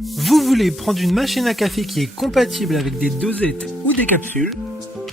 Vous voulez prendre une machine à café qui est compatible avec des dosettes ou des capsules?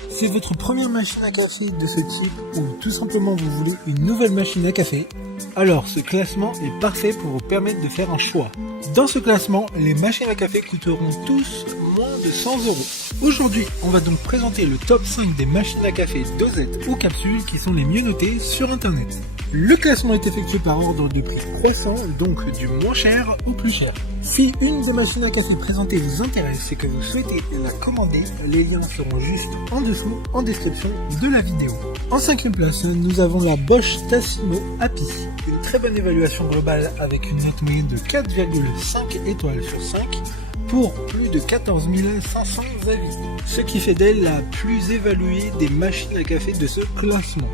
C'est votre première machine à café de ce type ou tout simplement vous voulez une nouvelle machine à café? Alors ce classement est parfait pour vous permettre de faire un choix. Dans ce classement, les machines à café coûteront tous moins de 100 €. Aujourd'hui, on va donc présenter le top 5 des machines à café dosettes ou capsules qui sont les mieux notées sur internet. Le classement est effectué par ordre de prix croissant, donc du moins cher au plus cher. Si une des machines à café présentées vous intéresse et que vous souhaitez la commander, les liens seront juste en dessous en description de la vidéo. En 5e place, nous avons la Bosch Tassimo Happy. Une très bonne évaluation globale avec une note moyenne de 4,5 étoiles sur 5 pour plus de 14 500 avis, ce qui fait d'elle la plus évaluée des machines à café de ce classement.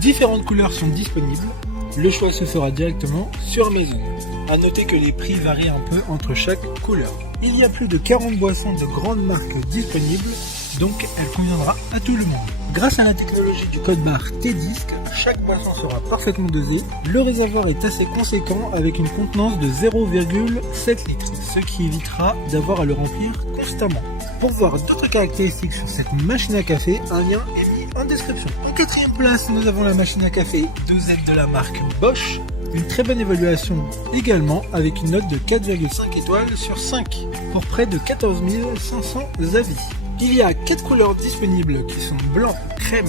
Différentes couleurs sont disponibles, le choix se fera directement sur Amazon. A noter que les prix varient un peu entre chaque couleur. Il y a plus de 40 boissons de grandes marques disponibles, donc elle conviendra à tout le monde. Grâce à la technologie du code barre T-Disc, chaque boisson sera parfaitement dosée. Le réservoir est assez conséquent avec une contenance de 0,7 litres, ce qui évitera d'avoir à le remplir constamment. Pour voir d'autres caractéristiques sur cette machine à café, un lien est mis en description. En 4e place, nous avons la machine à café dosette de la marque Bosch. Une très bonne évaluation également avec une note de 4,5 étoiles sur 5 pour près de 14 500 avis. Il y a 4 couleurs disponibles qui sont blanc, crème,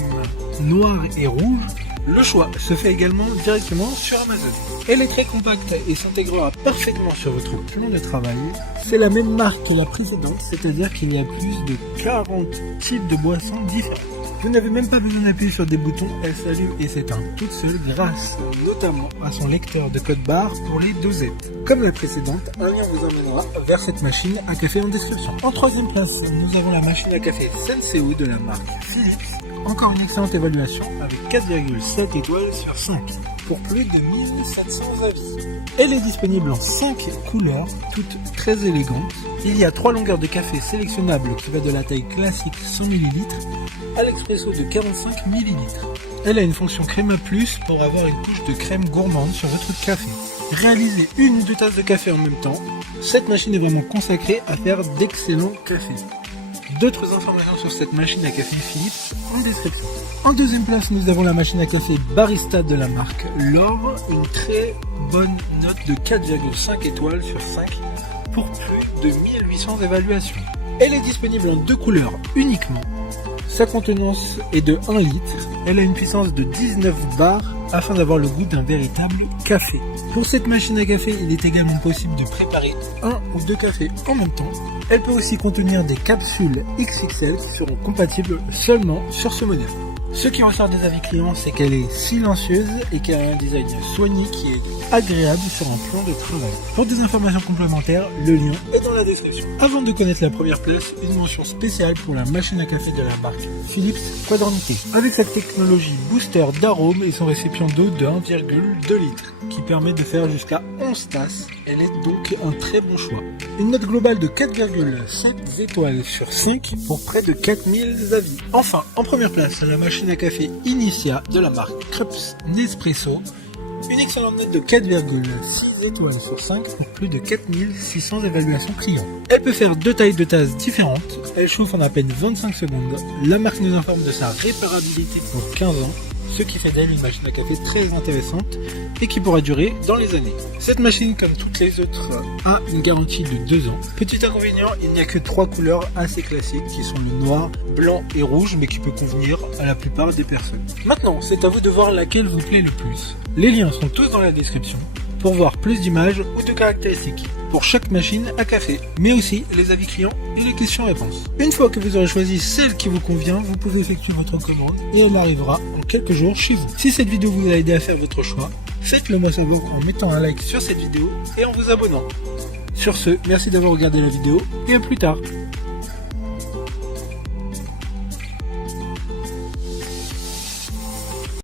noir et rouge. Le choix se fait également directement sur Amazon. Elle est très compacte et s'intégrera parfaitement sur votre plan de travail. C'est la même marque que la précédente, c'est-à-dire qu'il y a plus de 40 types de boissons différentes. Vous n'avez même pas besoin d'appuyer sur des boutons, elle s'allume et s'éteint toute seule grâce notamment à son lecteur de code barre pour les dosettes. Comme la précédente, un lien vous emmènera vers cette machine à café en description. En 3e place, nous avons la machine à café Senseo de la marque Philips. Encore une excellente évaluation avec 4,7 étoiles sur 5 pour plus de 1700 avis. Elle est disponible en 5 couleurs, toutes très élégantes. Il y a 3 longueurs de café sélectionnables qui va de la taille classique 100 ml à l'expresso de 45 ml. Elle a une fonction crème plus pour avoir une couche de crème gourmande sur votre café. Réaliser 1 ou 2 tasses de café en même temps, cette machine est vraiment consacrée à faire d'excellents cafés. D'autres informations sur cette machine à café Philips en description. En 2e place, nous avons la machine à café Barista de la marque L'Or, une très bonne note de 4,5 étoiles sur 5 pour plus de 1800 évaluations. Elle est disponible en 2 couleurs uniquement. Sa contenance est de 1 litre. Elle a une puissance de 19 bars afin d'avoir le goût d'un véritable café. Pour cette machine à café, il est également possible de préparer 1 ou 2 cafés en même temps. Elle peut aussi contenir des capsules XXL qui seront compatibles seulement sur ce modèle. Ce qui ressort des avis clients, c'est qu'elle est silencieuse et qu'elle a un design soigné qui est agréable sur un plan de travail. Pour des informations complémentaires, le lien est dans la description. Avant de connaître la première place, une mention spéciale pour la machine à café de la marque Philips Quadrante. Avec sa technologie booster d'arôme et son récipient d'eau de 1,2 litres qui permet de faire jusqu'à 11 tasses, elle est donc un très bon choix. Une note globale de 4,7 étoiles sur 5 pour près de 4000 avis. Enfin, en première place, la machine à café Initia de la marque Krups Nespresso. Une excellente note de 4,6 étoiles sur 5 pour plus de 4600 évaluations clients. Elle peut faire 2 tailles de tasses différentes. Elle chauffe en à peine 25 secondes. La marque nous informe de sa réparabilité pour 15 ans. Ce qui fait d'elle une machine à café très intéressante et qui pourra durer dans les années. Cette machine, comme toutes les autres, a une garantie de 2 ans. Petit inconvénient, il n'y a que 3 couleurs assez classiques qui sont le noir, blanc et rouge, mais qui peut convenir à la plupart des personnes. Maintenant, c'est à vous de voir laquelle vous plaît le plus. Les liens sont tous dans la description pour voir plus d'images ou de caractéristiques pour chaque machine à café, mais aussi les avis clients et les questions-réponses. Une fois que vous aurez choisi celle qui vous convient, vous pouvez effectuer votre commande et elle arrivera en quelques jours chez vous. Si cette vidéo vous a aidé à faire votre choix, faites-le moi savoir en mettant un like sur cette vidéo et en vous abonnant. Sur ce, merci d'avoir regardé la vidéo et à plus tard.